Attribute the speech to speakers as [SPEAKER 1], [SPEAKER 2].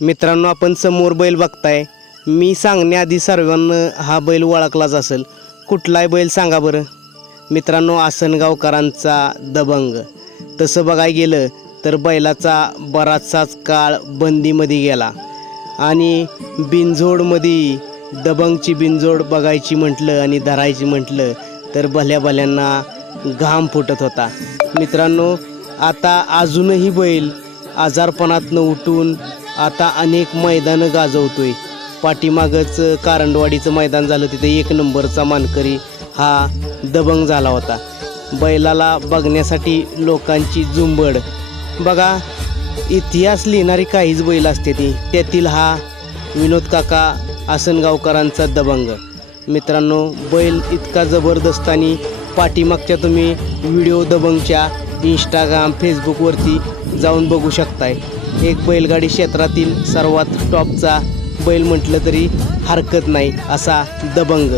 [SPEAKER 1] मित्रांनो आपण समोर बैल बघताय. मी सांगण्याआधी सर्वांना हा बैल ओळखलाच असेल. कुठलाही बैल सांगा बरं. मित्रांनो आसनगावकरांचा दबंग. तसं बघायला गेलं तर बैलाचा बराचसाच काळ बंदीमध्ये गेला. आणि बिनजोडमध्ये दबंगची बिनजोड बघायची म्हटलं आणि धरायची म्हटलं तर भल्या भल्यांना घाम फुटत होता. मित्रांनो आता अजूनही बैल आजारपणातनं उठून आता अनेक मैदानं गाजवतोय. पाठीमागच कारंडवाडीचं मैदान झालं तिथे एक नंबरचा मानकरी हा दबंग झाला होता. बैलाला बघण्यासाठी लोकांची झुंबड. बघा इतिहास लिहिणारी काहीच बैल असते ती. त्यातील हा विनोद काका आसनगावकरांचा दबंग. मित्रांनो बैल इतका जबरदस्त आणि पाठीमागच्या तुम्ही व्हिडिओ दबंगच्या इंस्टाग्राम फेसबुकवरती जाऊन बघू शकताय. एक बैलगाडी क्षेत्रातील सर्वात टॉपचा बैल म्हटलं तरी हरकत नाही असा दबंग.